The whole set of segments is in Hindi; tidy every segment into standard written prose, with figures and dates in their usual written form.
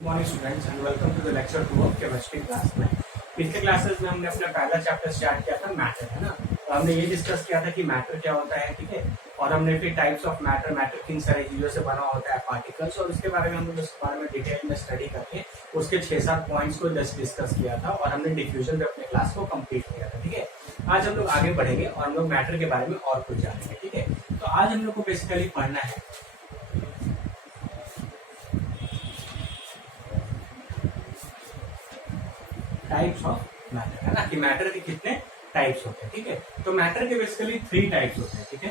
Morning students and welcome to the lecture 2 of chemistry class में। पिछले क्लासेस में हमने अपना पहला चैप्टर स्टार्ट किया था मैटर, है ना। तो हमने ये डिस्कस किया था कि मैटर क्या होता है, ठीक है। और हमने फिर टाइप्स ऑफ मैटर, मैटर किन सारी चीजों से बना होता है, पार्टिकल्स, और उसके बारे में हम लोग उसके बारे में डिटेल में स्टडी करके उसके 6-7 पॉइंट्स को जस्ट डिस्कस किया था और हमने डिफ्यूजन पे अपने क्लास को कंप्लीट किया था, ठीक है। आज हम लोग आगे बढ़ेंगे और हम लोग मैटर के बारे में और कुछ जानेंगे, ठीक है। तो आज हम लोग को बेसिकली पढ़ना है टाइप्स ऑफ मैटर, है ना, कि मैटर के कितने टाइप्स होते हैं, ठीक है। तो मैटर के बेसिकली 3 टाइप्स होते हैं, ठीक है।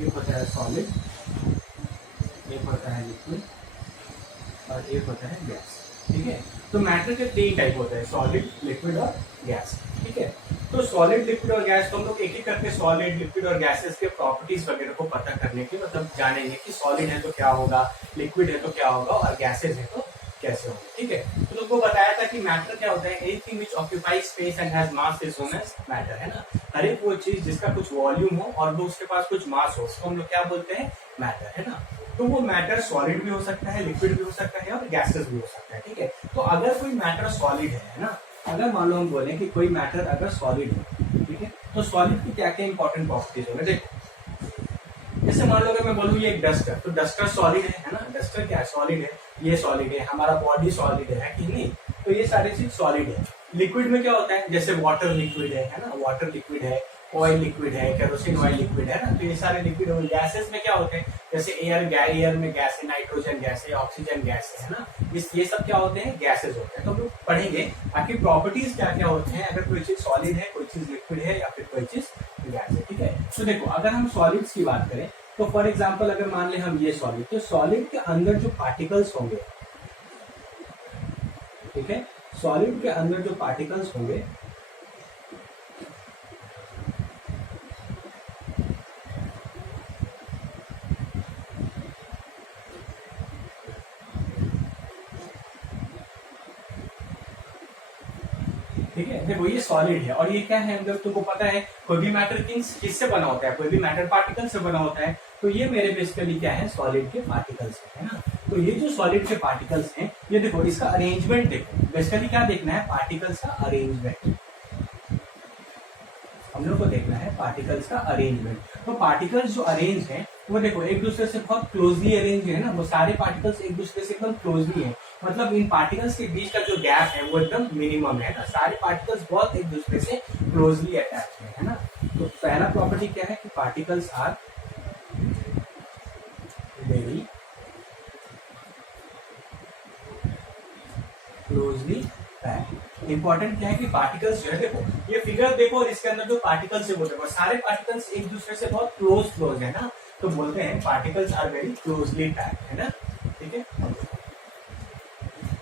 एक होता है सॉलिड, एक होता है लिक्विड और एक होता है गैस, ठीक है। तो मैटर के 3 टाइप होते हैं, सॉलिड, लिक्विड और गैस, ठीक है। तो सॉलिड, लिक्विड और गैस को हम लोग एक एक करके सॉलिड, लिक्विड और गैसेस के प्रॉपर्टीज वगैरह को पता करने के मतलब जानेंगे कि सॉलिड है तो क्या होगा, लिक्विड है तो क्या होगा और गैसेस है तो कैसे होगा, ठीक है। तो तुमको बताया था कि मैटर क्या होता है, anything which occupies space and has mass is known as matter, है ना। हर एक वो चीज जिसका कुछ वॉल्यूम हो और वो उसके पास कुछ मास हो उसको हम लोग क्या बोलते हैं, मैटर, है ना। तो वो मैटर सॉलिड भी हो सकता है, लिक्विड भी हो सकता है और गैसेस भी हो सकता है, ठीक है। तो अगर कोई मैटर सॉलिड है ना, अगर मान लो हम बोले कि कोई मैटर अगर सॉलिड है, ठीक है, तो सॉलिड की क्या क्या इंपॉर्टेंट प्रॉपर्टीज होंगे, देखो। जैसे मान लो अगर मैं बोलूँ ये एक डस्टर, तो डस्टर सॉलिड है ना। डस्टर क्या है, सॉलिड है, ये सॉलिड है, हमारा बॉडी सॉलिड है कि नहीं। तो ये सारी चीज सॉलिड है। लिक्विड में क्या होता है, जैसे वाटर लिक्विड है ना, वाटर लिक्विड है, ऑयल लिक्विड है, केरोसिन ऑयल लिक्विड है ना। तो ये सारे लिक्विड है। गैसेस में क्या होते हैं, जैसे एयर में गैस है, नाइट्रोजन गैस है, ऑक्सीजन गैस है ना। ये सब क्या होते हैं, गैसेस होते हैं। तो हम लोग पढ़ेंगे बाकी प्रॉपर्टीज क्या क्या होते हैं अगर कोई चीज सॉलिड है, कोई चीज लिक्विड है या फिर कोई चीज गैस है, ठीक है। तो देखो अगर हम सॉलिड्स की बात करें तो फॉर एग्जाम्पल अगर मान ले हम ये सॉलिड, तो सॉलिड के अंदर जो पार्टिकल्स होंगे, ठीक है, सॉलिड के अंदर जो पार्टिकल्स होंगे ठीक है। देखो ये सॉलिड है और ये क्या है, मतलब तुमको पता है कोई भी मैटर किससे बना होता है, कोई भी मैटर पार्टिकल से बना होता है। तो ये मेरे बेसिकली क्या है, सॉलिड के पार्टिकल्स है ना। तो ये जो सॉलिड के पार्टिकल्स हैं, ये देखो इसका अरेंजमेंट देखो, बेसिकली क्या देखना है, पार्टिकल्स का अरेंजमेंट हम लोग को देखना है, पार्टिकल्स का अरेंजमेंट। तो पार्टिकल्स जो अरेंज हैं वो देखो एक दूसरे से बहुत क्लोजली अरेंज है ना, वो सारे पार्टिकल्स एक दूसरे से एकदम क्लोजली है। मतलब इन पार्टिकल्स के बीच का जो गैप है वो एकदम मिनिमम है ना। सारे पार्टिकल्स बहुत एक दूसरे से क्लोजली अटैच है ना। तो पहला प्रॉपर्टी क्या है कि particles are very closely packed. Important क्या है कि पार्टिकल्स जो है, देखो ये फिगर देखो और इसके अंदर जो पार्टिकल्स है वो देखो, सारे पार्टिकल्स एक दूसरे से बहुत क्लोज है ना। तो बोलते हैं particles are very closely packed, है ना, ठीक है।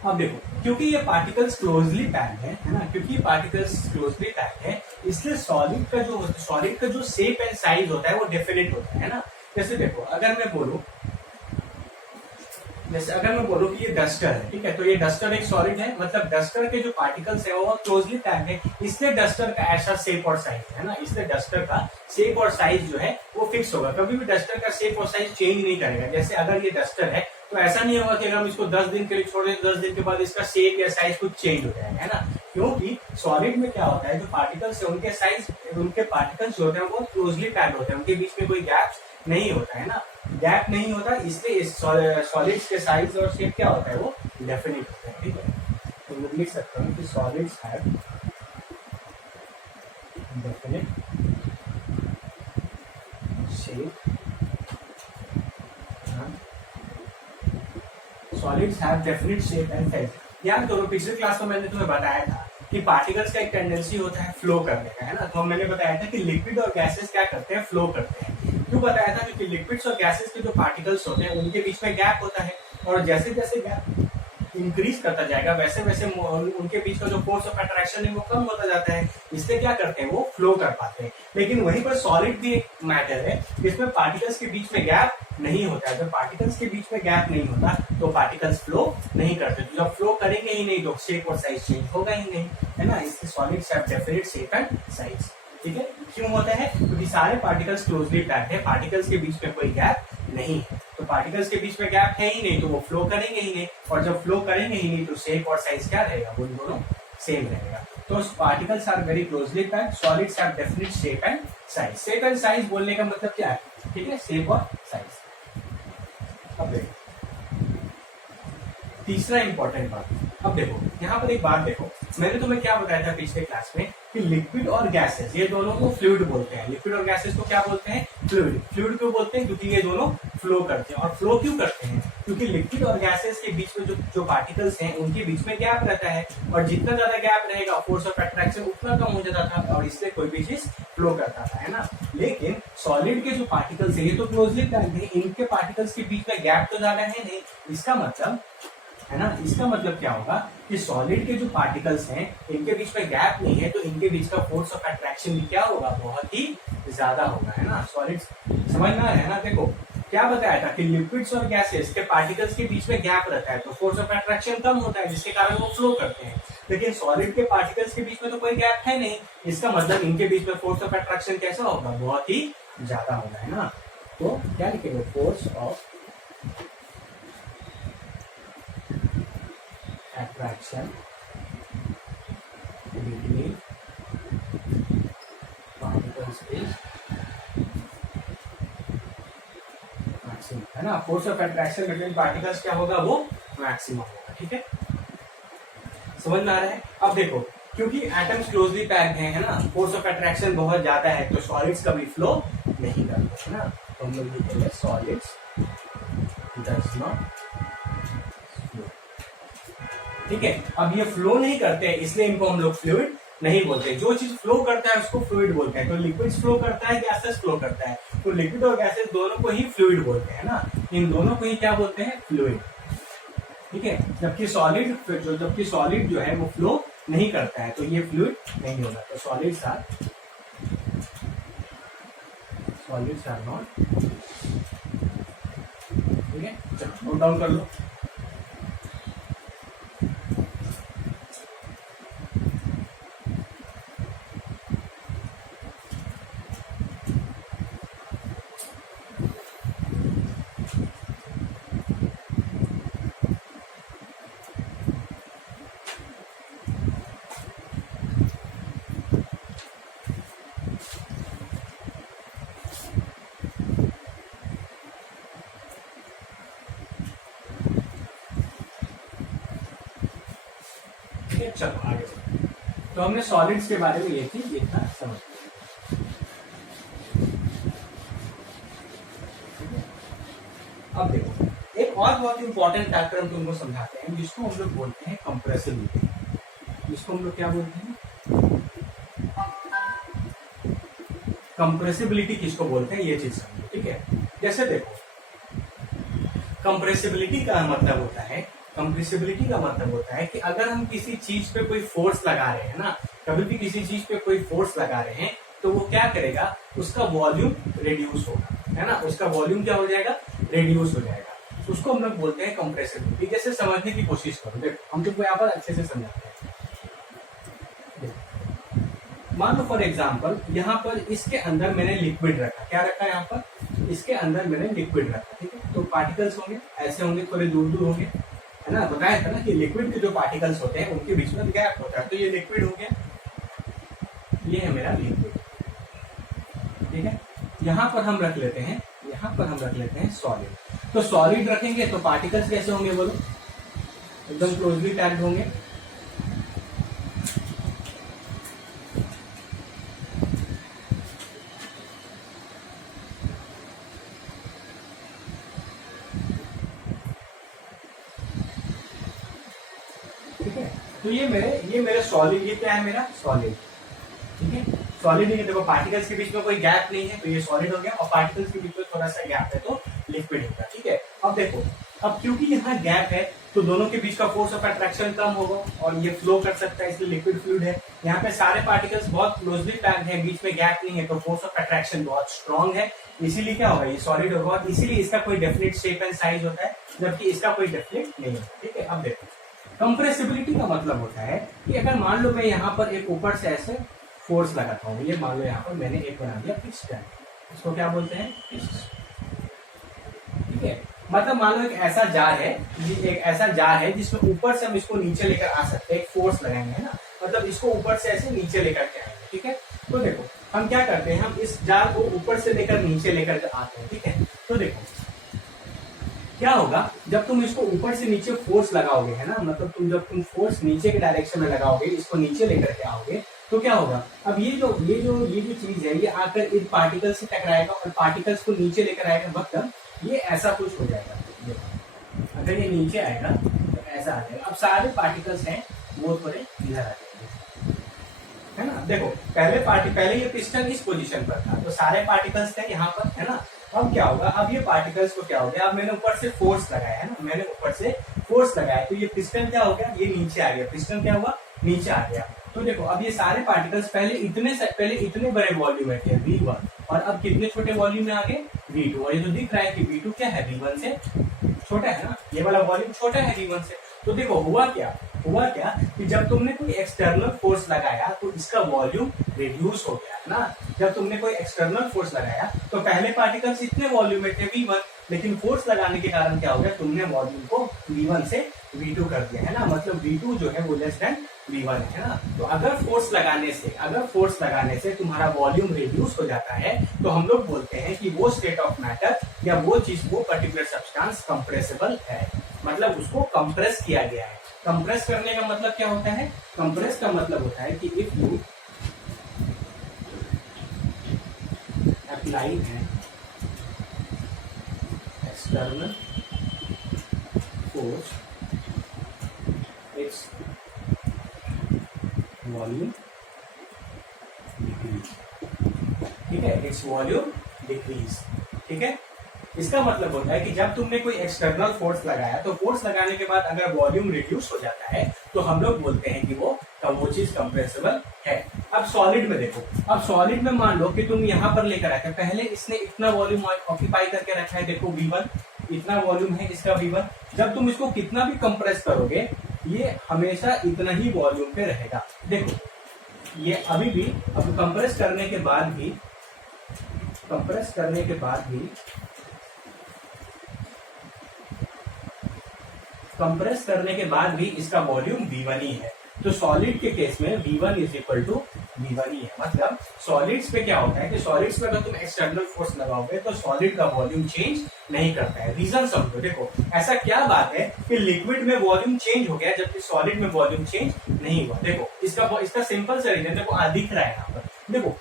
अब देखो क्योंकि ये पार्टिकल्स क्लोजली पैक्ड है ना, क्योंकि पार्टिकल्स क्लोजली पैक्ड है, इसलिए सॉलिड का जो शेप एंड साइज होता है वो डेफिनेट होता है ना। जैसे देखो अगर मैं बोलूं कि ये डस्टर है, ठीक है, तो ये डस्टर एक सॉलिड है, मतलब डस्टर के जो पार्टिकल्स है वो क्लोजली पैक्ड है, इसलिए डस्टर का ऐसा शेप और साइज है ना। इसलिए डस्टर का शेप और साइज जो है वो फिक्स होगा, कभी भी डस्टर का शेप और साइज चेंज नहीं करेगा। जैसे अगर ये डस्टर है तो ऐसा नहीं होगा कि अगर हम इसको 10 दिन के लिए छोड़ दें, 10 दिन के बाद इसका शेप या साइज कुछ चेंज हो जाएगा, है ना। क्योंकि सॉलिड में क्या होता है, जो पार्टिकल्स है उनके पार्टिकल्स जो होते हैं वो क्लोजली पैक्ड होते हैं, उनके बीच में कोई गैप नहीं होता है ना, गैप नहीं होता, इसलिए इस सॉलिड्स के साइज और शेप क्या होता है वो डेफिनेट होता है, ठीक है। तो मैं लिख सकता हूँ कि solids have definite shape, solids have definite shape and size. याद करो पिछले क्लास में मैंने तुम्हें बताया था कि पार्टिकल्स का एक टेंडेंसी होता है फ्लो करने का, है ना। तो मैंने बताया था कि लिक्विड और गैसेस क्या करते हैं, फ्लो करते हैं। क्यों बताया था, क्योंकि लिक्विड्स और गैसेस के जो पार्टिकल्स होते हैं उनके बीच में गैप होता है, और जैसे जैसे गैप इंक्रीज करता जाएगा वैसे वैसे उनके बीच का जो फोर्स ऑफ अट्रैक्शन है वो कम होता जाता है, इसलिए क्या करते हैं वो फ्लो कर पाते हैं। लेकिन वहीं पर सॉलिड भी एक मैटर है जिसमें पार्टिकल्स के बीच में गैप नहीं होता है। जब पार्टिकल्स के बीच में गैप नहीं होता तो पार्टिकल्स फ्लो नहीं करते, तो जब फ्लो करेंगे ही नहीं तो शेप और साइज चेंज होगा ही नहीं, है ना। इसलिए solids have definite shape and size, ठीक है। क्यों होता है, क्योंकि सारे पार्टिकल्स क्लोजली पैक्ड है, पार्टिकल्स के बीच में कोई गैप नहीं है। तो पार्टिकल्स के बीच में गैप है ही नहीं तो वो फ्लो करेंगे ही नहीं, और जब फ्लो करेंगे ही नहीं तो शेप और साइज क्या रहेगा, वो दोनों सेम रहेगा। तो particles are very closely packed, solids have definite shape and size. Shape and size बोलने का मतलब क्या है, ठीक है, शेप और साइज। अब देखो तीसरा इंपॉर्टेंट बात, अब देखो यहाँ पर एक बात देखो, मैंने तुम्हें क्या बताया था पिछले क्लास में कि लिक्विड और गैसेस ये दोनों को फ्लूइड बोलते हैं। लिक्विड और गैसेस को क्या बोलते हैं, फ्लूइड। फ्लूइड क्यों बोलते हैं, क्योंकि ये दोनों फ्लो करते हैं। और फ्लो क्यों करते हैं, क्योंकि लिक्विड और गैसेस के बीच में जो पार्टिकल्स हैं उनके बीच में गैप रहता है, और जितना ज्यादा गैप रहेगा फोर्स ऑफ अट्रैक्शन उतना कम हो जाता था, और इससे कोई भी चीज फ्लो करता था, है ना। लेकिन सॉलिड के जो पार्टिकल्स है ये तो क्लोजली पैक्ड है, इनके पार्टिकल्स के बीच में गैप तो ज्यादा है नहीं। इसका मतलब है ना, इसका मतलब क्या होगा कि सॉलिड के जो पार्टिकल्स हैं इनके बीच में गैप नहीं है, तो इनके बीच का फोर्स ऑफ अट्रैक्शन भी क्या होगा, बहुत ही ज्यादा होगा, है ना। सॉलिड समझ में आ रहा है ना। देखो क्या बताया था कि लिक्विड्स और गैसेस के पार्टिकल्स के बीच में गैप रहता है तो फोर्स ऑफ अट्रैक्शन कम होता है, जिसके कारण वो फ्लो करते हैं। लेकिन सॉलिड के पार्टिकल्स के बीच में तो कोई गैप है नहीं, इसका मतलब इनके बीच में फोर्स ऑफ अट्रैक्शन कैसा होगा, बहुत ही ज्यादा होगा, है ना। तो क्या लिखेंगे, force of attraction between particles is maximum, है ना। Force of attraction between particles क्या होगा, वो मैक्सिमम होगा, ठीक है, समझ में आ रहा है। अब देखो क्योंकि एटम्स क्लोजली पैक्ड हैं, है ना, फोर्स ऑफ अट्रैक्शन बहुत ज्यादा है तो सॉलिड्स कभी फ्लो नहीं करते, है ना। तो हम लोग लिखेंगे सॉलिड्स डज नॉट, ठीक है। अब ये फ्लो नहीं करते हैं इसलिए इनको हम लोग फ्लूइड नहीं बोलते। जो चीज फ्लो करता है उसको फ्लूइड बोलते हैं। तो लिक्विड्स फ्लो करता है, गैसेस फ्लो करता है, तो लिक्विड और गैसेस दोनों को ही फ्लूइड बोलते हैं ना। इन दोनों को ही क्या बोलते हैं, फ्लूइड, ठीक है। जबकि सॉलिड जो है वो फ्लो नहीं करता है तो ये फ्लूइड नहीं होगा। तो सॉलिड्स आर नॉट, ठीक है। चलो नोट डाउन कर लो। चलो आगे तो हमने सॉलिड्स के बारे में ये चीज इतना समझ लिया। अब देखो एक और बहुत इंपॉर्टेंट फैक्टर हम तुमको समझाते हैं जिसको हम लोग बोलते हैं कंप्रेसिबिलिटी। जिसको हम लोग क्या बोलते हैं, कंप्रेसिबिलिटी किसको बोलते हैं ये चीज समझो, ठीक है। जैसे देखो कंप्रेसिबिलिटी का मतलब होता है, कंप्रेसिबिलिटी का मतलब होता है कि अगर हम किसी चीज पे कोई फोर्स लगा रहे हैं ना, कभी भी किसी चीज पे कोई फोर्स लगा रहे हैं तो वो क्या करेगा, उसका वॉल्यूम रिड्यूस होगा, है ना। उसका वॉल्यूम क्या हो जाएगा, रिड्यूस हो जाएगा। उसको हम लोग बोलते हैं कंप्रेसिबिलिटी। जैसे समझने की कोशिश करो, देखो हम तुमको यहाँ पर अच्छे से समझाते हैं। मान लो फॉर एग्जाम्पल यहाँ पर इसके अंदर मैंने लिक्विड रखा, क्या रखा है यहाँ पर, इसके अंदर मैंने लिक्विड रखा, ठीक है। तो पार्टिकल्स होंगे ऐसे होंगे, थोड़े दूर दूर होंगे, है ना। बताया था ना कि लिक्विड के जो पार्टिकल्स होते हैं उनके बीच में गैप होता है। तो ये लिक्विड हो गया, ये है मेरा लिक्विड, ठीक है। यहाँ पर हम रख लेते हैं, यहाँ पर हम रख लेते हैं सॉलिड। तो सॉलिड रखेंगे तो पार्टिकल्स कैसे होंगे बोलो, एकदम क्लोजली पैक्ड होंगे। तो ये मेरे सॉलिड, ये क्या है मेरा सॉलिड, ठीक है। सॉलिड है, देखो पार्टिकल्स के बीच में कोई गैप नहीं है तो ये सॉलिड हो गया, और पार्टिकल्स के बीच में थोड़ा सा गैप है तो लिक्विड होगा, ठीक है। अब देखो अब क्योंकि यहाँ गैप है तो दोनों के बीच का फोर्स ऑफ अट्रैक्शन कम होगा और ये फ्लो कर सकता है, इसलिए लिक्विड फ्लूइड है। यहाँ पे सारे पार्टिकल्स बहुत क्लोजली पैक्ड है, बीच में गैप नहीं है तो फोर्स ऑफ अट्रैक्शन बहुत स्ट्रॉन्ग है, इसीलिए क्या होगा, ये सॉलिड होगा। इसीलिए इसका कोई डेफिनेट शेप एंड साइज होता है, जबकि इसका कोई डेफिनेट नहीं होता, ठीक है। अब देखो कंप्रेसिबिलिटी का मतलब होता है कि अगर मान लो मैं यहाँ पर एक ऊपर से ऐसे फोर्स लगाता हूँ, ये मान लो यहाँ पर मैंने एक बना दिया पिस्टन, इसको क्या बोलते हैं, पिस्टन, ठीक है। मतलब मान लो एक ऐसा जार है, एक ऐसा जार है जिसमें ऊपर से हम इसको नीचे लेकर आ सकते हैं, एक फोर्स लगाएंगे, है ना, मतलब इसको ऊपर से ऐसे नीचे लेकर के आएंगे, ठीक है। तो देखो हम क्या करते हैं, हम इस जार को ऊपर से लेकर नीचे लेकर आते हैं, ठीक है। तो देखो क्या होगा, जब तुम इसको ऊपर से नीचे फोर्स लगाओगे, है ना, मतलब जब तुम फोर्स नीचे के डायरेक्शन में लगाओगे, इसको नीचे लेकर के आओगे, तो क्या होगा, अब ये जो चीज है, ये आकर इस पार्टिकल से टकराएगा और पार्टिकल्स को नीचे लेकर आएगा, मतलब ये ऐसा कुछ हो जाएगा। देखो अगर ये नीचे आएगा तो ऐसा आ जाएगा। अब सारे पार्टिकल्स हैं वो थोड़े इधर आ जाएंगे, है ना। देखो पहले ये पिस्टन इस पोजीशन पर था, तो सारे पार्टिकल्स थे यहाँ पर, है ना। अब क्या होगा, अब ये पार्टिकल्स को क्या हो गया, अब मैंने ऊपर से फोर्स लगाया, है ना, मैंने ऊपर से फोर्स लगाया, तो ये पिस्टन क्या हो गया, ये नीचे आ गया, पिस्टन क्या हुआ, नीचे आ गया। तो देखो अब ये सारे पार्टिकल्स पहले इतने बड़े वॉल्यूम में थे V1, और अब कितने छोटे वॉल्यूम में आ गए V2, और ये तो दिख रहा है कि V2 क्या है, V1 से छोटा है ना, ये वाला वॉल्यूम छोटा है V1 से। तो देखो हुआ क्या कि जब तुमने कोई एक्सटर्नल फोर्स लगाया तो इसका वॉल्यूम रिड्यूस हो गया ना। जब तुमने कोई एक्सटर्नल फोर्स लगाया तो पहले पार्टिकल्स इतने वॉल्यूम में थे V1, लेकिन फोर्स लगाने के कारण क्या हो गया, तुमने वॉल्यूम को V1 से V2 कर दिया, है ना, मतलब V2 जो है वो लेस देन V1 है ना। तो अगर फोर्स लगाने से तुम्हारा वॉल्यूम रिड्यूस हो जाता है, तो हम लोग बोलते हैं कि वो स्टेट ऑफ मैटर या वो चीज, वो पर्टिकुलर सब्सटेंस कंप्रेसिबल है, मतलब उसको कंप्रेस किया गया है। कंप्रेस करने का मतलब क्या होता है, कंप्रेस का मतलब होता है कि इफ यू अप्लाई है external force, its volume decrease, ठीक है, इट्स वॉल्यूम डिक्रीज, ठीक है। इसका मतलब होता है कि जब तुमने कोई एक्सटर्नल फोर्स लगाया, तो फोर्स लगाने के बाद अगर वॉल्यूम रिड्यूस हो जाता है, तो हम लोग बोलते हैं कि वो चीज कंप्रेसिबल है। अब सॉलिड में देखो, अब सॉलिड में मान लो कि तुम यहाँ पर लेकर आए, पहले इसने इतना वॉल्यूम ऑक्यूपाई करके रखा है, देखो V1 इतना वॉल्यूम है इसका V1। जब तुम इसको कितना भी कंप्रेस करोगे, ये हमेशा इतना ही वॉल्यूम पे रहेगा। देखो ये अभी भी, अब कंप्रेस करने के बाद भी इसका वॉल्यूम V1 ही है। तो सॉलिड के केस में V1 is equal to V1 ही है। मतलब सॉलिड्स पे क्या होता है कि सॉलिड्स पे अगर तुम एक्सटर्नल फोर्स लगाओगे तो सॉलिड का वॉल्यूम चेंज नहीं करता है। रीजन समझो, देखो ऐसा क्या बात है कि लिक्विड में वॉल्यूम चेंज हो गया जबकि सॉलिड में वॉल्यूम चेंज नहीं हुआ। देखो इसका सिंपल सा रीजन देखो, दिख रहा है यहाँ पर। देखो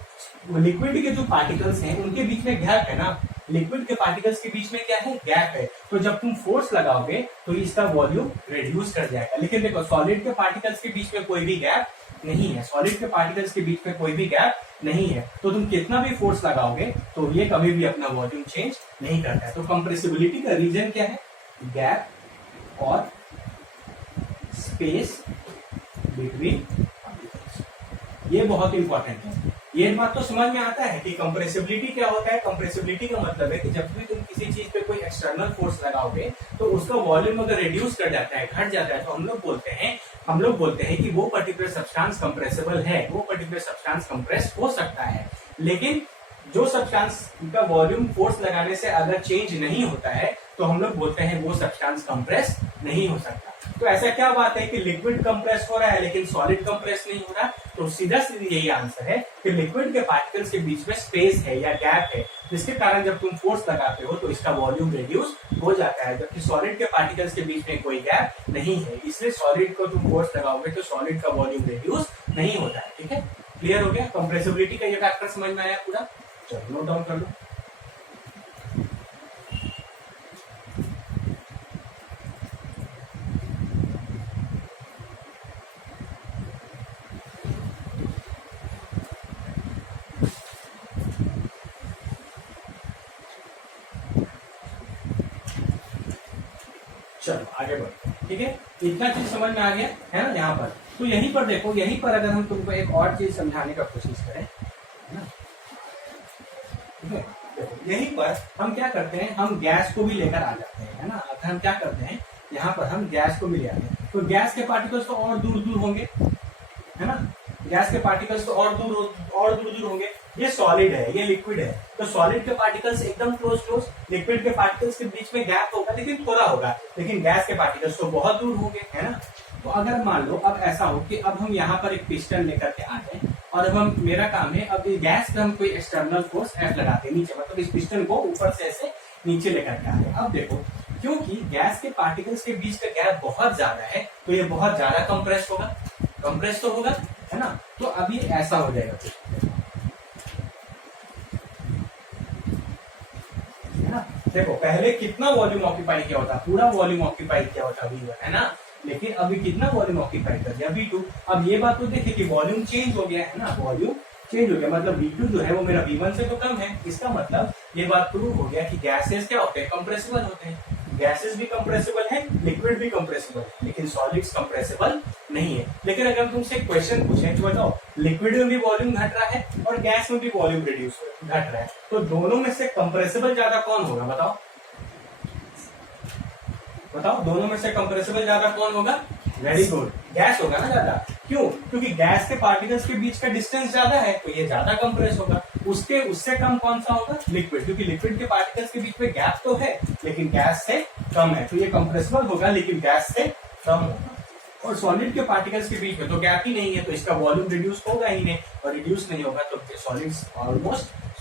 लिक्विड के जो पार्टिकल्स हैं उनके बीच में गैप है ना, लिक्विड के पार्टिकल्स के बीच में क्या है, गैप है। तो जब तुम फोर्स लगाओगे तो इसका वॉल्यूम रिड्यूस कर जाएगा। लेकिन देखो सॉलिड के पार्टिकल्स के बीच में कोई भी गैप नहीं है, सॉलिड के पार्टिकल्स के बीच में कोई भी गैप नहीं है। तो तुम कितना भी फोर्स लगाओगे तो ये कभी भी अपना वॉल्यूम चेंज नहीं करता है। तो कंप्रेसिबिलिटी का रीजन क्या है, गैप और स्पेस बिटवीन, ये बहुत इंपॉर्टेंट है। ये बात तो समझ में आता है कि कंप्रेसिबिलिटी क्या होता है। कंप्रेसिबिलिटी का मतलब है कि जब भी तुम किसी चीज पे कोई एक्सटर्नल फोर्स लगाओगे तो उसका वॉल्यूम अगर रिड्यूस कर जाता है, घट जाता है, तो हम लोग बोलते हैं कि वो पर्टिकुलर सब्सटेंस कंप्रेसिबल है, वो पर्टिकुलर सब्सटेंस कंप्रेस हो सकता है। लेकिन जो सब्सटेंस का वॉल्यूम फोर्स लगाने से अगर चेंज नहीं होता है तो हम लोग बोलते हैं वो सब्सटेंस कंप्रेस नहीं हो सकता। तो ऐसा क्या बात है कि लिक्विड कंप्रेस हो रहा है लेकिन सॉलिड कंप्रेस नहीं हो रहा। तो सीधा यही आंसर है कि लिक्विड के पार्टिकल्स के बीच में स्पेस है या गैप है, जिसके कारण जब तुम फोर्स लगाते हो तो इसका वॉल्यूम रिड्यूस हो जाता है। जबकि सॉलिड के पार्टिकल्स के बीच में कोई गैप नहीं है, इसलिए सॉलिड को तुम फोर्स लगाओगे तो सॉलिड का वॉल्यूम रिड्यूस नहीं होता है। ठीक है, क्लियर हो गया। कंप्रेसिबिलिटी का ये फैक्टर समझ में आया पूरा, चलो नोट डाउन कर लो। चलो आगे बढ़ो। ठीक है, इतना चीज समझ में आ गया है ना यहाँ पर। तो यहीं पर देखो, यहीं पर अगर हम तुमको एक और चीज समझाने का कोशिश करें, है ना, ठीक है, देखो यहीं पर हम क्या करते हैं, हम गैस को भी लेकर आ जाते हैं, है ना। अगर हम क्या करते हैं, यहाँ पर हम गैस को भी ले आते हैं, तो गैस के पार्टिकल्स तो और दूर दूर होंगे, है ना, गैस के पार्टिकल्स तो और दूर होंगे। ये सॉलिड है, ये लिक्विड है, तो सॉलिड के पार्टिकल्स एकदम क्लोज क्लोज, लिक्विड के पार्टिकल्स के बीच में गैप होगा लेकिन थोड़ा होगा, लेकिन गैस के पार्टिकल्स तो बहुत दूर होंगे, है ना। तो अगर मान लो अब ऐसा हो कि अब हम यहाँ पर एक पिस्टन लेकर के आ जाए और अब हम, मेरा काम है अब इस गैस पे हम कोई एक्सटर्नल फोर्स F लगाते हैं नीचे, मतलब इस पिस्टन को ऊपर से ऐसे नीचे लेकर के आ रहे हैं। अब देखो क्योंकि गैस के पार्टिकल्स के बीच का गैप बहुत ज्यादा है तो ये बहुत ज्यादा कंप्रेस होगा, कंप्रेस तो होगा, है ना। तो अब ये ऐसा हो जाएगा, है ना। देखो पहले कितना वॉल्यूम ऑक्यूपाई किया होता, पूरा वॉल्यूम ऑक्यूपाई किया होता V1, है ना, लेकिन अभी कितना वॉल्यूम ऑक्यूपाई कर दिया V2। अब ये बात तो देखिए कि वॉल्यूम चेंज हो गया, है ना, वॉल्यूम चेंज हो गया, मतलब V2 जो है वो मेरा V1 से तो कम है। इसका मतलब ये बात प्रूव हो गया कि गैसेस क्या होते हैं, कंप्रेसिबल होते हैं। गैसेस भी कंप्रेसिबल है, लिक्विड भी कंप्रेसिबल है, लेकिन सॉलिड्स कंप्रेसिबल नहीं है। लेकिन अगर तुमसे एक क्वेश्चन पूछे तो बताओ लिक्विड में भी वॉल्यूम घट रहा है और गैस में भी वॉल्यूम रिड्यूस घट रहा है, तो दोनों में से कंप्रेसिबल ज्यादा कौन होगा, बताओ बताओ, दोनों में से कंप्रेसिबल ज्यादा कौन होगा? वेरी गुड, गैस होगा ना ज्यादा। क्यों? क्योंकि गैस के पार्टिकल्स के बीच का डिस्टेंस ज्यादा है तो ये ज्यादा कंप्रेस होगा। उससे कम कौन सा होगा? लिक्विड, क्योंकि लिक्विड के पार्टिकल्स के बीच में गैप तो है लेकिन गैस से कम है, तो ये कंप्रेसिबल होगा लेकिन गैस से कम होगा। और सॉलिड के पार्टिकल्स के बीच में तो गैप ही नहीं है तो इसका वॉल्यूम रिड्यूस होगा ही नहीं, और रिड्यूस नहीं होगा तो सॉलिड्स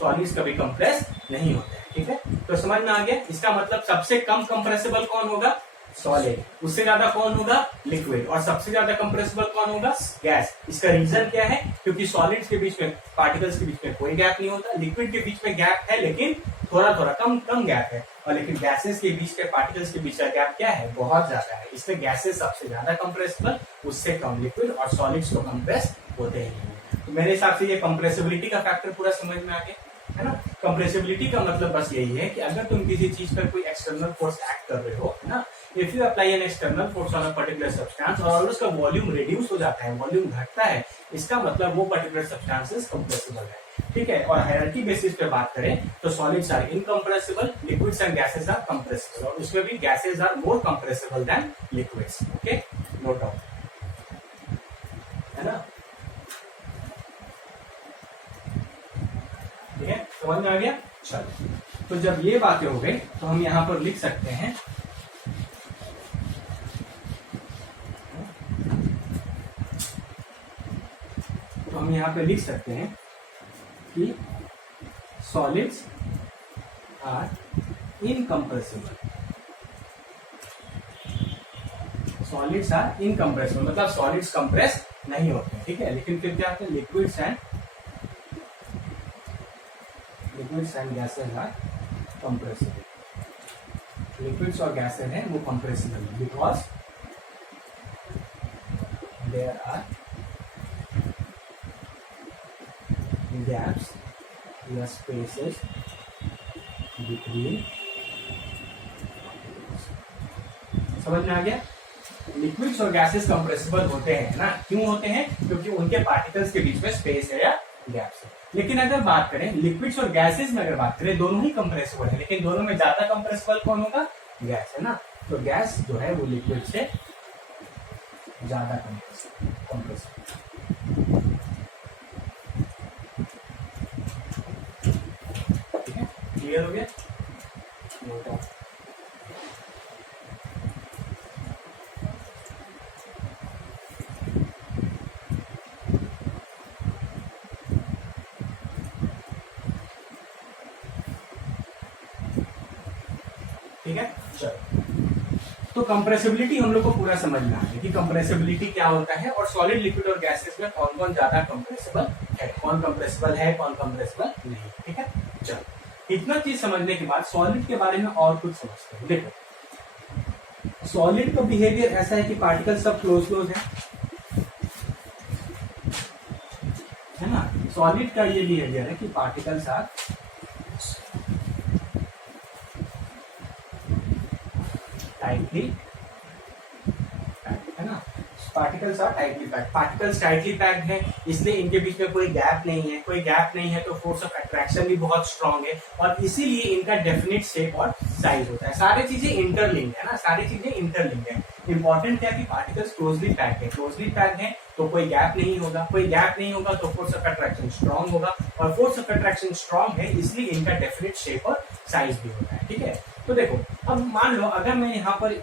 सॉलिड्स कभी कंप्रेस नहीं होते हैं। ठीक है, तो समझ में आ गया। इसका मतलब सबसे कम कंप्रेसिबल कौन होगा? सॉलिड। उससे ज्यादा कौन होगा? लिक्विड। और सबसे ज्यादा कंप्रेसिबल कौन होगा? गैस। इसका रीजन क्या है? क्योंकि सॉलिड्स के बीच में, पार्टिकल्स के बीच में कोई गैप नहीं होता, लिक्विड के बीच में गैप है लेकिन थोड़ा थोड़ा कम गैप है, और लेकिन गैसेस के बीच के, पार्टिकल्स के बीच का गैप क्या है? बहुत ज्यादा है। इसलिए गैसेस सबसे ज्यादा कंप्रेसिबल, उससे कम लिक्विड, और सॉलिड्स तो कंप्रेस होते ही नहीं। तो मेरे हिसाब से ये कंप्रेसिबिलिटी का फैक्टर पूरा समझ में आ गया, है ना। कंप्रेसिबिलिटी का मतलब बस यही है कि अगर तुम किसी चीज पर कोई एक्सटर्नल फोर्स एक्ट कर रहे हो, है ना, if you apply an external force on a particular substance और उसका वॉल्यूम रिड्यूस हो जाता है, वॉल्यूम घटता है, इसका मतलब वो पर्टिकुलर सब्सटेंसेस कंप्रेसिबल है। ठीक है, और हायरार्की बेसिस पे बात करें तो solids are incompressible, liquids and gases are compressible, और उसमें भी gases are more compressible than liquids. Okay, note down, है ना। ठीक है, समझ में आ गया। चलो, तो जब ये बातें हो गई तो हम यहां पर लिख सकते हैं कि solids are incompressible. Solids are incompressible मतलब सॉलिड्स कंप्रेस नहीं होते, ठीक है। लेकिन फिर क्या होता है? Liquids and gases are compressible. Liquids और गैसेस हैं वो कंप्रेसिबल है बिकॉज देयर आर gaps या spaces between। समझ में आ गया? लिक्विड्स और गैसेस कंप्रेसिबल होते हैं ना, क्यों होते हैं? क्योंकि उनके पार्टिकल्स के बीच में स्पेस है या गैप्स है। लेकिन अगर बात करें लिक्विड्स और गैसेस में, अगर बात करें दोनों ही कंप्रेसिबल है, लेकिन दोनों में ज्यादा कंप्रेसिबल कौन होगा? गैस, है ना। तो गैस जो है वो लिक्विड से ज्यादा कंप्रेसिबल। क्लियर हो गया? ठीक है, चलो। तो कंप्रेसिबिलिटी हम लोग को पूरा समझना है कि कंप्रेसिबिलिटी क्या होता है, और सॉलिड, लिक्विड और गैसेस में कौन कौन ज्यादा कंप्रेसिबल है, कौन कंप्रेसिबल है, कौन कंप्रेसिबल नहीं। ठीक है, चलो। इतना चीज समझने के बाद सॉलिड के बारे में और कुछ समझते हैं। देखो, सॉलिड का बिहेवियर ऐसा है कि पार्टिकल सब क्लोज है ना। सॉलिड का ये बिहेवियर है कि पार्टिकल्स आर टाइटली पैक्ड, है ना। Particles are tightly packed, particles tightly packed है, इसलिए इनके बीच में कोई गैप नहीं है। कोई गैप नहीं है तो फोर्स ऑफ अट्रैक्शन भी बहुत स्ट्रांग है, और इसीलिए इनका डेफिनेट शेप और साइज होता है। सारी चीजें इंटरलिंक्ड है ना, सारी चीजें इंटरलिंक्ड है। इंपॉर्टेंट क्या कि पार्टिकल्स क्लोजली पैक्ड है, क्लोजली पैक्ड है तो कोई गैप नहीं होगा, कोई गैप नहीं होगा तो फोर्स ऑफ अट्रैक्शन स्ट्रांग होगा, और फोर्स ऑफ अट्रैक्शन स्ट्रांग है इसलिए इनका डेफिनेट शेप और साइज भी होता है। ठीक है, तो देखो अब मान लो अगर मैं यहाँ पर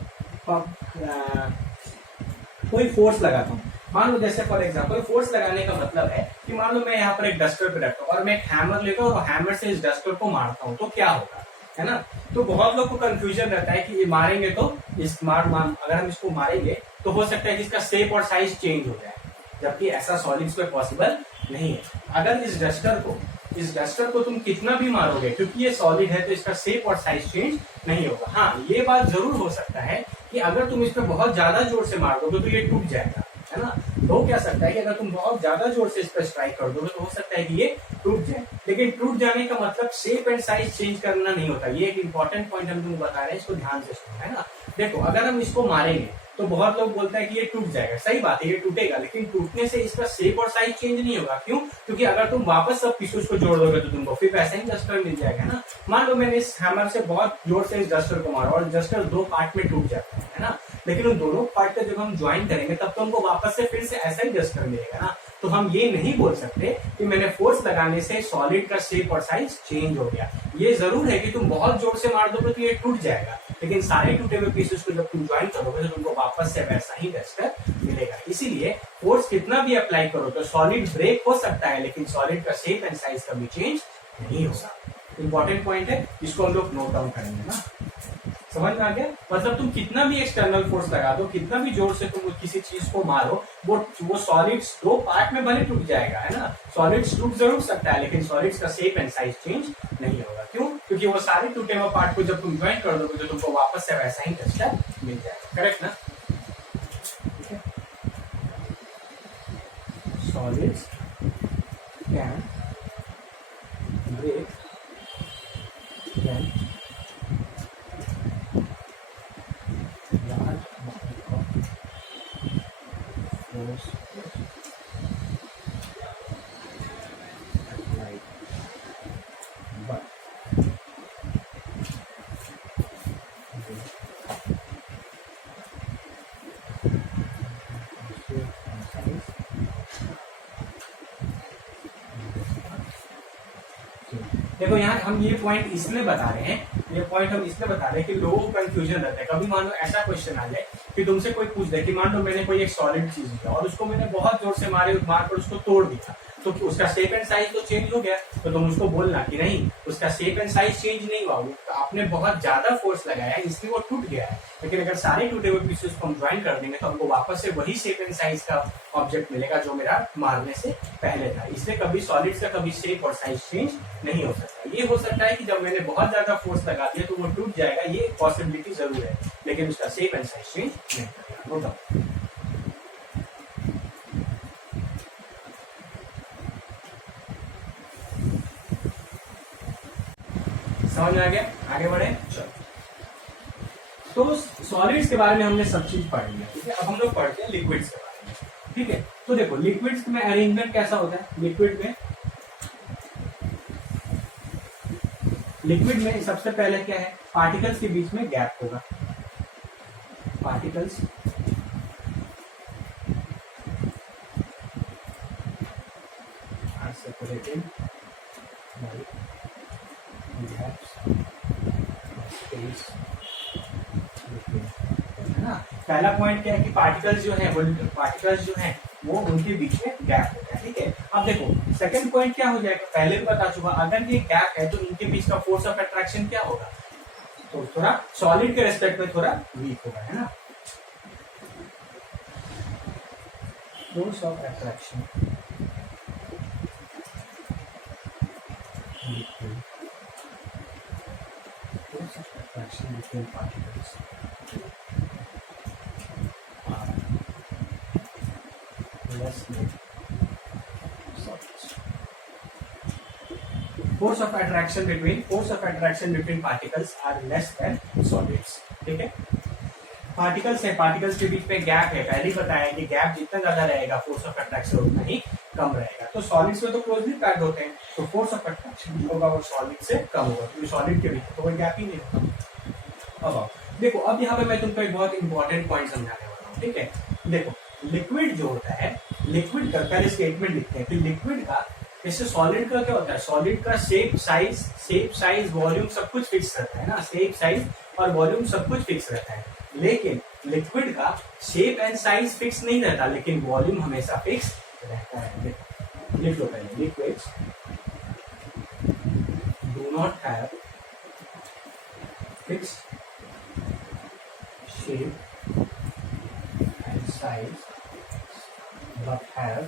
कोई फोर्स लगाता हूँ, मान लो जैसे फॉर एग्जांपल फोर्स लगाने का मतलब है कि मान लो मैं यहाँ पर एक डस्टर पे रखता हूँ और मैं एक हैमर लेता हूँ और हैमर से इस डस्टर को मारता हूँ, तो क्या होगा, है ना। तो बहुत लोग को कंफ्यूजन रहता है कि ये मारेंगे तो इस अगर हम इसको मारेंगे तो हो सकता है कि इसका शेप और साइज चेंज हो जाए, जबकि ऐसा सॉलिड्स में पॉसिबल नहीं है। अगर इस डस्टर को तुम कितना भी मारोगे, क्योंकि ये सॉलिड है तो इसका शेप और साइज चेंज नहीं होगा। हाँ, ये बात जरूर हो सकता है कि अगर तुम इस पर बहुत ज्यादा जोर से मार दोगे तो ये टूट जाएगा, है ना। तो क्या सकता है कि अगर तुम बहुत ज्यादा जोर से इस पर स्ट्राइक कर दोगे तो हो सकता है कि ये टूट जाए, लेकिन टूट जाने का मतलब शेप एंड साइज चेंज करना नहीं होता। ये एक इंपॉर्टेंट पॉइंट हम तुमको बता रहे हैं, इसको ध्यान से सुनो, है ना। देखो अगर हम इसको मारेंगे तो बहुत लोग बोलते हैं कि ये टूट जाएगा, सही बात है ये टूटेगा, लेकिन टूटने से इसका शेप और साइज चेंज नहीं होगा। क्यों? क्योंकि अगर तुम वापस सब पीसेस को जोड़ दोगे तो तुमको फिर वैसा ही डस्टर मिल जाएगा, है ना। मान लो मैंने इस हैमर से बहुत जोर से इस डस्टर को मारा और डस्टर दो पार्ट में टूट जाता है ना, लेकिन उन दोनों पार्ट का जब हम ज्वाइन करेंगे तब तो हमको वापस से फिर से ऐसा ही डस्टर मिलेगा ना। तो हम ये नहीं बोल सकते कि मैंने फोर्स लगाने से सॉलिड का शेप और साइज चेंज हो गया। ये जरूर है कि तुम बहुत जोर से मार दोगे तो ये टूट जाएगा, लेकिन सारे टूटे हुए पीसेस को जब तुम ज्वाइन करोगे तो तुमको वापस से वैसा ही डस्टर मिलेगा। इसीलिए फोर्स कितना भी अप्लाई करो तो सॉलिड ब्रेक हो सकता है, लेकिन सॉलिड का शेप एंड साइज कभी चेंज नहीं होगा। इंपॉर्टेंट पॉइंट है, इसको हम लोग नोट डाउन करेंगे ना। समझ में आ गया? मतलब तुम कितना भी एक्सटर्नल फोर्स लगा दो, कितना भी जोर से तुम किसी चीज को मारो, वो सॉलिड्स दो पार्ट में भले टूट जाएगा, है ना। सॉलिड्स टूट जरूर सकता है, लेकिन सॉलिड्स का शेप एंड साइज चेंज नहीं होगा। क्यों? क्योंकि वो सारे टूटे हुए पार्ट को जब तुम ज्वाइन कर दोगे तो तुमको वापस से वैसा ही टेक्सचर मिल जाएगा। करेक्ट ना? Solids can break when large amount of force applied, but देखो यहाँ हम ये पॉइंट इसलिए बता रहे हैं, ये पॉइंट हम इसलिए बता रहे हैं कि लोगों को कंफ्यूजन रहता है। कभी मान लो ऐसा क्वेश्चन आ जाए कि तुमसे कोई पूछ दे कि मान लो मैंने कोई एक सॉलिड चीज लिया और उसको मैंने बहुत जोर से मारकर उसको तोड़ दिया, तो उसका शेप एंड साइज तो चेंज हो गया। तो तुम उसको बोलना कि नहीं, उसका शेप एंड साइज चेंज नहीं हुआ, तो आपने बहुत ज्यादा फोर्स लगाया है इसलिए वो टूट गया है। लेकिन अगर सारे टूटे हुए पीसेस को हम ज्वाइन कर देंगे तो हमको वापस से वही शेप एंड साइज का ऑब्जेक्ट मिलेगा जो मेरा मारने से पहले था। इसलिए कभी सॉलिड्स का कभी शेप और साइज चेंज नहीं हो सकता। ये हो सकता है कि जब मैंने बहुत ज्यादा फोर्स लगा दिया तो वो टूट जाएगा, ये पॉसिबिलिटी जरूर है, लेकिन उसका शेप एंड साइज चेंज नहीं होगा। समझ में आ गया? आगे बढ़े, चलो। तो सॉलिड्स के बारे में हमने सब चीज पढ़ लिया, ठीक है। अब हम लोग पढ़ते हैं लिक्विड्स के बारे में, ठीक है। तो देखो लिक्विड्स में अरेंजमेंट कैसा होता है। लिक्विड में सबसे पहले क्या है, पार्टिकल्स के बीच में गैप होगा। Particles are separated by gaps space, है ना। पहला पॉइंट क्या है कि पार्टिकल्स जो है वो उनके बीच में गैप होता है, ठीक है। अब देखो सेकंड पॉइंट क्या हो जाएगा, पहले भी बता चुका, अगर ये गैप है तो इनके बीच का फोर्स ऑफ अट्रैक्शन क्या होगा, तो थोड़ा सॉलिड के रेस्पेक्ट में थोड़ा वीक होगा, है ना। Force of attraction between particles are less than solids. Force of attraction between particles are less than solids, ठीक है। पार्टिकल्स है, पार्टिकल्स के बीच में गैप है, पहले ही बताया कि गैप जितना ज्यादा रहेगा फोर्स ऑफ अट्रैक्शन उतना ही कम रहेगा। तो सॉलिड्स में तो क्लोजली पैक्ड होते हैं, तो फोर्स ऑफ अट्रैक्शन जो होगा वो सॉलिड से कम होगा, क्योंकि सॉलिड के बीच तो कोई गैप ही नहीं होगा। अब देखो अब यहाँ पे मैं तुमको एक बहुत इंपॉर्टेंट पॉइंट समझाने वाला हूँ, ठीक है। देखो लिक्विड जो होता है, लिक्विड का पहले स्टेटमेंट लिखते हैं कि लिक्विड का, जैसे सॉलिड का क्या होता है, सॉलिड का शेप साइज वॉल्यूम सब कुछ फिक्स रहता है ना, शेप साइज और वॉल्यूम सब कुछ फिक्स रहता है। लेकिन लिक्विड का शेप एंड साइज फिक्स नहीं रहता, लेकिन वॉल्यूम हमेशा फिक्स रहता है। देखो लिख लो पहले, liquids do not have fixed shape and size but have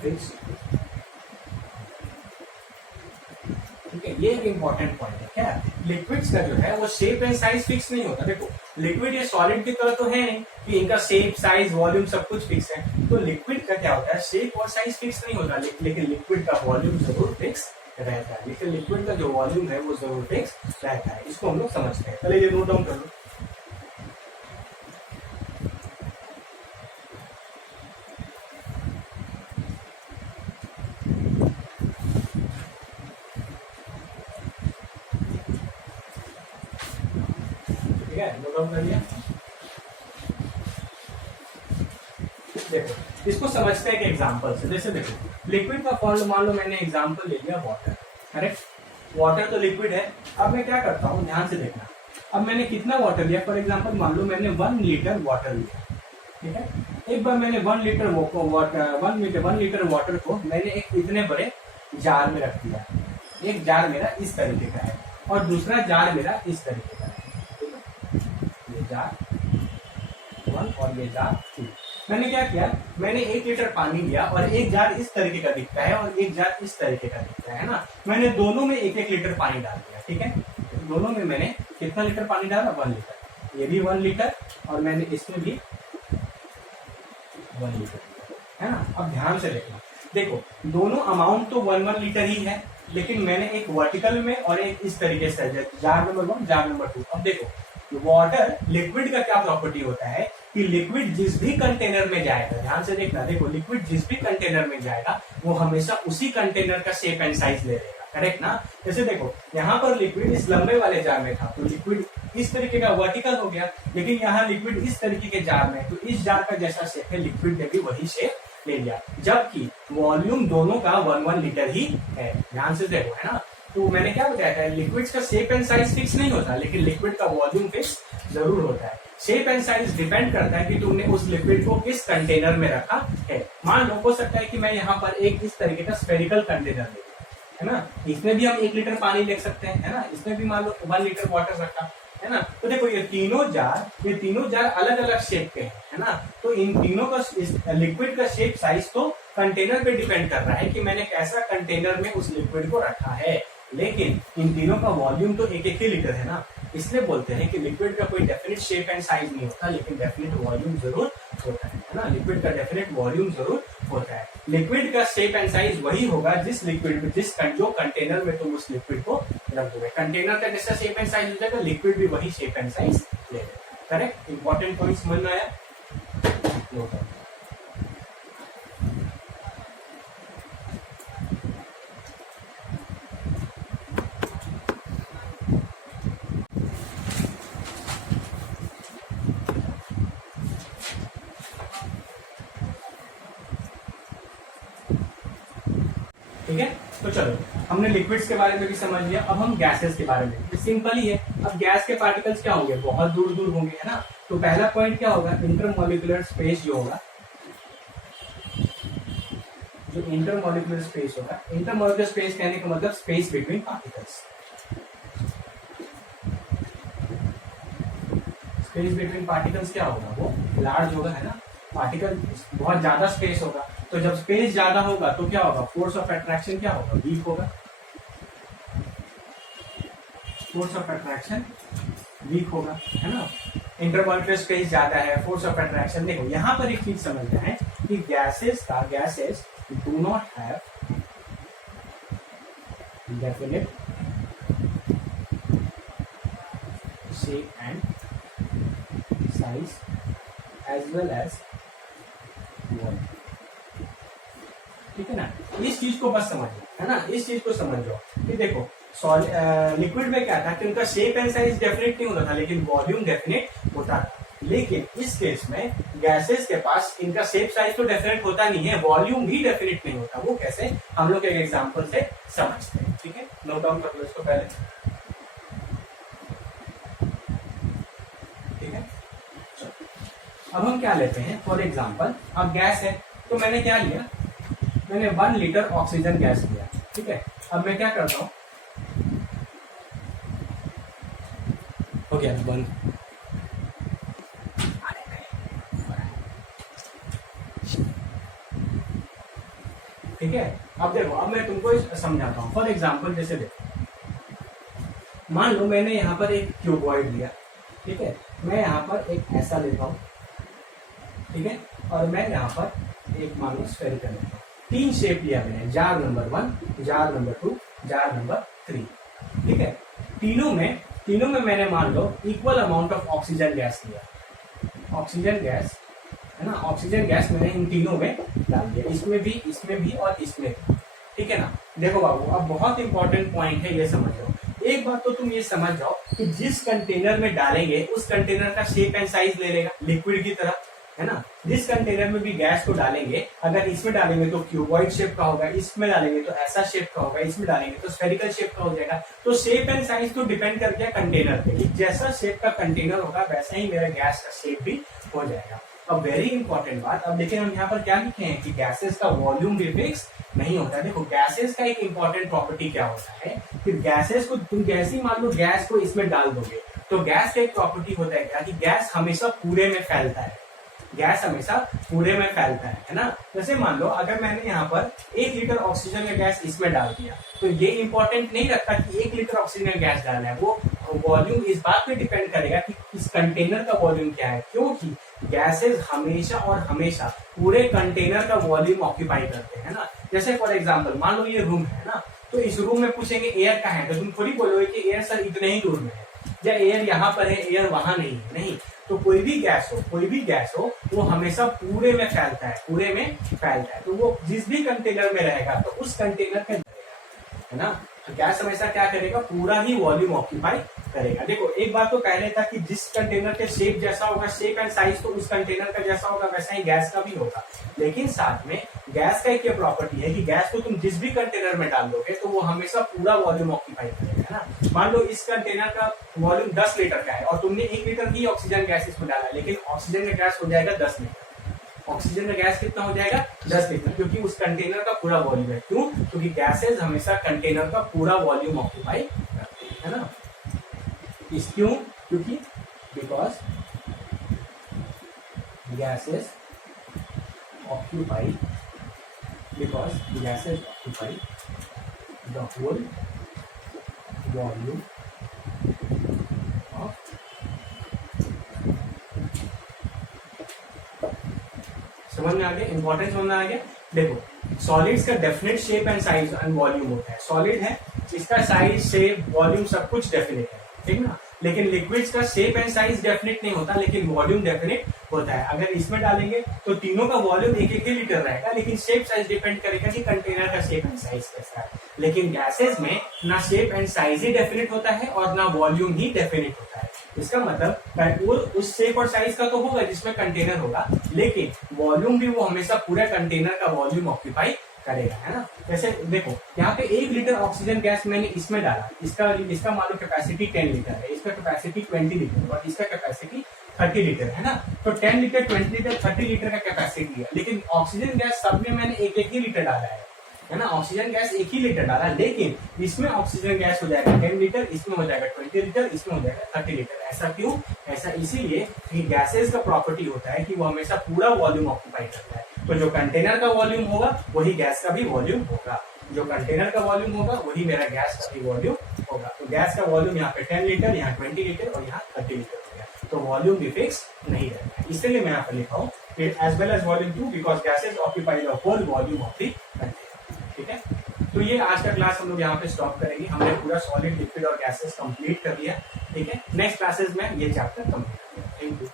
fixed, ठीक है। ये एक इंपॉर्टेंट पॉइंट है क्या, लिक्विड्स का जो है वो शेप एंड साइज फिक्स नहीं होता। देखो लिक्विड ये सॉलिड की तरह तो है नहीं कि इनका शेप साइज वॉल्यूम सब कुछ फिक्स है, तो लिक्विड का क्या होता है, शेप और साइज फिक्स नहीं होता, लेकिन लिक्विड का वॉल्यूम जरूर फिक्स रहता है, लेकिन लिक्विड का जो वॉल्यूम है वो जरूर फिक्स रहता है। इसको हम लोग समझते हैं, पहले ये नोट डाउन कर लो। ठीक है, नोट डाउन कर लिया। देखो इसको समझते हैं एक एग्जांपल से। जैसे देखो लिक्विड का फॉर्म मान लो मैंने एग्जांपल ले लिया वाटर, करेक्ट। वाटर तो लिक्विड है। अब मैं क्या करता हूँ, ध्यान से देखना। अब मैंने कितना वाटर लिया, फॉर एग्जांपल मान लो मैंने 1 लीटर वाटर लिया, ठीक है। एक बार मैंने 1 लीटर वाटर को मैंने एक इतने बड़े जार में रख दिया। एक जार मेरा इस तरीके का है और दूसरा जार मेरा इस तरीके का है, ठीक है। ये जार 1 और ये जार 2। मैंने क्या किया, मैंने 1 लीटर पानी लिया और एक जार इस तरीके का दिखता है और एक जार इस तरीके का दिखता है ना। मैंने दोनों में 1-1 लीटर पानी डाल दिया, ठीक है। दोनों में मैंने कितना लीटर पानी डाला, 1 लीटर। ये भी 1 लीटर और मैंने इसमें भी 1 लीटर, है ना। अब ध्यान से देखना, देखो दोनों अमाउंट तो 1-1 लीटर ही है, लेकिन मैंने एक वर्टिकल में और एक इस तरीके से, जार नंबर 1 जार नंबर 2। अब देखो वाटर लिक्विड का क्या प्रॉपर्टी होता है कि लिक्विड जिस भी कंटेनर में जाएगा, ध्यान से देखना, देखो लिक्विड जिस भी कंटेनर में जाएगा वो हमेशा उसी कंटेनर का शेप एंड साइज ले लेगा, करेक्ट ना। जैसे देखो यहाँ पर लिक्विड इस लंबे वाले जार में था, तो लिक्विड इस तरीके का वर्टिकल हो गया, लेकिन यहाँ लिक्विड इस तरीके के जार में, तो इस जार का जैसा शेप है लिक्विड ने भी वही शेप ले लिया, जबकि वॉल्यूम दोनों का 1-1 लीटर ही है। ध्यान से देखो, है ना। तो मैंने क्या बताया था, लिक्विड्स का शेप एंड साइज फिक्स नहीं होता, लेकिन लिक्विड का वॉल्यूम फिक्स जरूर होता है। शेप एंड साइज डिपेंड करता है कि तुमने उस लिक्विड को किस कंटेनर में रखा है। मान लो हो सकता है कि मैं यहाँ पर एक इस तरीके का स्फेरिकल कंटेनर ले, है ना। इसमें भी हम 1 लीटर पानी ले सकते हैं, है ना। इसमें भी मान लो 1 लीटर वाटर रखा, है ना। तो देखो ये तीनों जार अलग अलग शेप के हैं, है ना। तो इन तीनों का लिक्विड का शेप साइज तो कंटेनर पे डिपेंड कर रहा है कि मैंने कैसा कंटेनर में उस लिक्विड को रखा है, लेकिन इन तीनों का वॉल्यूम तो 1-1 ही लीटर है ना। इसलिए बोलते हैं कि लिक्विड का कोई डेफिनेट शेप एंड साइज नहीं होता, लेकिन डेफिनेट वॉल्यूम जरूर होता है ना। लिक्विड का डेफिनेट वॉल्यूम जरूर होता है। लिक्विड का शेप एंड साइज वही होगा जिस लिक्विड में जो कंटेनर में तुम उस लिक्विड को रख दोगे। कंटेनर का जैसा शेप एंड साइज हो जाएगा, लिक्विड भी वही शेप एंड साइज लेगा, करेक्ट। इंपॉर्टेंट पॉइंट समझ में आया। ठीक है, तो चलो हमने लिक्विड्स के बारे में भी समझ लिया। अब हम गैसेस के बारे में, सिंपल ही है। अब गैस के पार्टिकल्स क्या होंगे, बहुत दूर दूर होंगे, है ना। तो पहला पॉइंट क्या होगा, इंटरमॉलिक्यूलर स्पेस जो होगा, जो इंटरमॉलिक्यूलर स्पेस होगा। इंटरमॉलिक्यूलर स्पेस कहने का मतलब space between particles. Space between particles क्या होगा, वो लार्ज होगा, है ना। पार्टिकल बहुत ज्यादा स्पेस होगा, तो जब स्पेस ज्यादा होगा तो क्या होगा, फोर्स ऑफ अट्रैक्शन क्या होगा, वीक होगा। फोर्स ऑफ अट्रैक्शन वीक होगा, है ना। इंटरमॉलिक्यूलर स्पेस ज्यादा है, फोर्स ऑफ अट्रैक्शन। देखो यहाँ पर एक चीज समझना है कि gases do not have definite shape and size as well as volume, ठीक है ना। इस चीज को बस समझ लो, है ना। इस चीज को समझ लो कि देखो लिक्विड में क्या था कि उनका शेप एंड साइज डेफिनेट नहीं होता था, लेकिन वॉल्यूम डेफिनेट होता था। लेकिन इस केस में गैसेस के पास इनका शेप साइज तो डेफिनेट होता नहीं है, वॉल्यूम भी डेफिनेट नहीं होता। वो कैसे, हम लोग एक एग्जांपल से समझते हैं। ठीक है, नोट डाउन कर लो इसको पहले। ठीक है, अब हम क्या लेते हैं, फॉर एग्जांपल अब गैस है, तो मैंने क्या लिया, मैंने 1 लीटर ऑक्सीजन गैस लिया। ठीक है, अब मैं क्या करता हूं, हो गया बंद। ठीक है, अब देखो, अब मैं तुमको समझाता हूँ। फॉर एग्जाम्पल जैसे देखो, मान लो मैंने यहाँ पर एक क्यूबॉइड लिया। ठीक है, मैं यहाँ पर एक ऐसा लेता हूँ। ठीक है, और मैं यहाँ पर एक मान लो स्फेरिकल लेता हूँ। 3 शेप लिया मैंने, jar number 1, jar number 2, jar number 3। ठीक है, तीनों में मैंने मान लो equal amount of oxygen gas लिया। ऑक्सीजन गैस है ना, ऑक्सीजन गैस मैंने इन तीनों में डाल दिया, इसमें भी और इसमें भी। ठीक है ना। देखो बाबू, अब बहुत इंपॉर्टेंट पॉइंट है, ये समझ लो। एक बात तो तुम ये समझ जाओ कि जिस कंटेनर में डालेंगे उस कंटेनर का शेप एंड साइज ले लेगा, लिक्विड की तरह, है ना। जिस कंटेनर में भी गैस को डालेंगे, अगर इसमें डालेंगे तो क्यूबॉइड शेप का होगा, इसमें डालेंगे तो ऐसा शेप का होगा, इसमें डालेंगे तो स्फेरिकल शेप का हो जाएगा। तो शेप एंड साइज तो डिपेंड कर गया कंटेनर पे, जैसा शेप का कंटेनर होगा वैसा ही मेरा गैस का शेप भी हो जाएगा। अब वेरी इंपॉर्टेंट बात, अब देखिए हम यहाँ पर क्या लिखे हैं कि गैसेस का वॉल्यूम भी फिक्स नहीं होता है। देखो, गैसेस का एक इंपॉर्टेंट प्रॉपर्टी क्या होता है कि गैसेस को तुम जैसे ही मान लो गैस को इसमें डाल दोगे, तो गैस का एक प्रॉपर्टी होता है क्या कि गैस हमेशा पूरे में फैलता है। गैस हमेशा पूरे में फैलता है ना। जैसे मान लो अगर मैंने यहाँ पर 1 लीटर ऑक्सीजन का गैस इसमें डाल दिया, तो ये इंपॉर्टेंट नहीं रखता कि 1 लीटर ऑक्सीजन का गैस डालना है। वो वॉल्यूम इस बात पे डिपेंड करेगा कि इस कंटेनर का वॉल्यूम क्या है, क्योंकि गैसेस हमेशा और हमेशा पूरे कंटेनर का वॉल्यूम ऑक्यूपाई करते हैं ना। जैसे फॉर एग्जांपल मान लो ये रूम है ना, तो इस रूम में पूछेंगे एयर कहाँ है, तो तुम थोड़ी बोलोगे कि एयर सर इतने ही दूर में है, या एयर यहाँ पर है, एयर वहां नहीं है। नहीं, तो कोई भी गैस हो वो हमेशा पूरे में फैलता है। तो वो जिस भी कंटेनर में रहेगा तो उस कंटेनर का है ना, तो गैस हमेशा क्या करेगा, पूरा ही वॉल्यूम ऑक्यूपाई करेगा। देखो, एक बात तो पहले था कि जिस कंटेनर के शेप जैसा होगा, शेप एंड साइज तो उस कंटेनर का जैसा होगा वैसा ही गैस का भी होगा। लेकिन साथ में गैस का एक प्रॉपर्टी है कि गैस को तुम जिस भी कंटेनर में डाल दोगे तो वो हमेशा पूरा वॉल्यूम ऑक्यूपाई करेगा, है ना। मान लो इस कंटेनर का वॉल्यूम 10 लीटर का है और तुमने 1 लीटर की ऑक्सीजन गैस इसमें डाला, लेकिन ऑक्सीजन का गैस हो जाएगा 10 लीटर। ऑक्सीजन का गैस कितना हो जाएगा, 10 लीटर, क्योंकि उस कंटेनर का पूरा वॉल्यूम है। क्यों? क्योंकि गैसेज हमेशा कंटेनर का पूरा वॉल्यूम ऑक्यूपाई करते हैं, है ना। इस क्यों? क्योंकि because gases occupy the whole volume of समझ में आ गया, इंपॉर्टेंस समझ में आ गया। देखो, सॉलिड्स का definite shape and size and volume होता है। सॉलिड है, इसका साइज, शेप, वॉल्यूम सब कुछ डेफिनेट है, ठीक ना। लेकिन लिक्विड्स का शेप एंड साइज डेफिनेट नहीं होता, लेकिन वॉल्यूम डेफिनेट होता है। अगर इसमें डालेंगे तो तीनों का वॉल्यूम 1-1 लीटर रहेगा, लेकिन शेप साइज डिपेंड करेगा कि कंटेनर का शेप एंड साइज कैसा है। लेकिन गैसेस में ना shape and size he definite होता है और ना वॉल्यूम ही डेफिनेट होता है। इसका मतलब उस शेप और साइज का तो होगा जिसमें कंटेनर होगा, लेकिन वॉल्यूम भी वो हमेशा पूरा कंटेनर का वॉल्यूम ऑक्यूपाई करेगा, है ना। जैसे देखो, यहाँ पे 1 लीटर ऑक्सीजन गैस मैंने इसमें डाला, इसका मान लो कैपेसिटी 10 लीटर है, इसका कैपेसिटी 20 लीटर और इसका कैपेसिटी 30 लीटर है ना। तो 10 लीटर, 20 लीटर, 30 लीटर का कैपेसिटी है, लेकिन ऑक्सीजन गैस सब में मैंने 1-1 ही लीटर डाला है ना। ऑक्सीजन गैस 1 ही लीटर डाला, लेकिन इसमें ऑक्सीजन गैस हो जाएगा 10 लीटर, इसमें हो जाएगा 20 लीटर, इसमें हो जाएगा 30 लीटर। ऐसा क्यों? ऐसा इसीलिए कि गैसेस का प्रॉपर्टी होता है कि वो हमेशा पूरा वॉल्यूम ऑक्यूपाई करता है। तो जो कंटेनर का वॉल्यूम होगा वही गैस का भी वॉल्यूम होगा, जो कंटेनर का वॉल्यूम होगा वही मेरा गैस का भी वॉल्यूम होगा। तो गैस का वॉल्यूम यहाँ पे 10 लीटर, यहाँ 20 लीटर और यहाँ 30 लीटर हो गया, तो वॉल्यूम भी फिक्स नहीं रहता है। इसलिए मैं यहाँ पर लिखा हूँ as well as volume 2 because gases occupy the whole volume of the container. ठीक है, तो ये आज का क्लास हम लोग यहाँ पे स्टॉप करेंगे। हमने पूरा सॉलिड, लिक्विड और गैसेस कंप्लीट कर लिया। ठीक है, नेक्स्ट क्लासेस में ये चैप्टर कंप्लीट करेंगे। Thank you.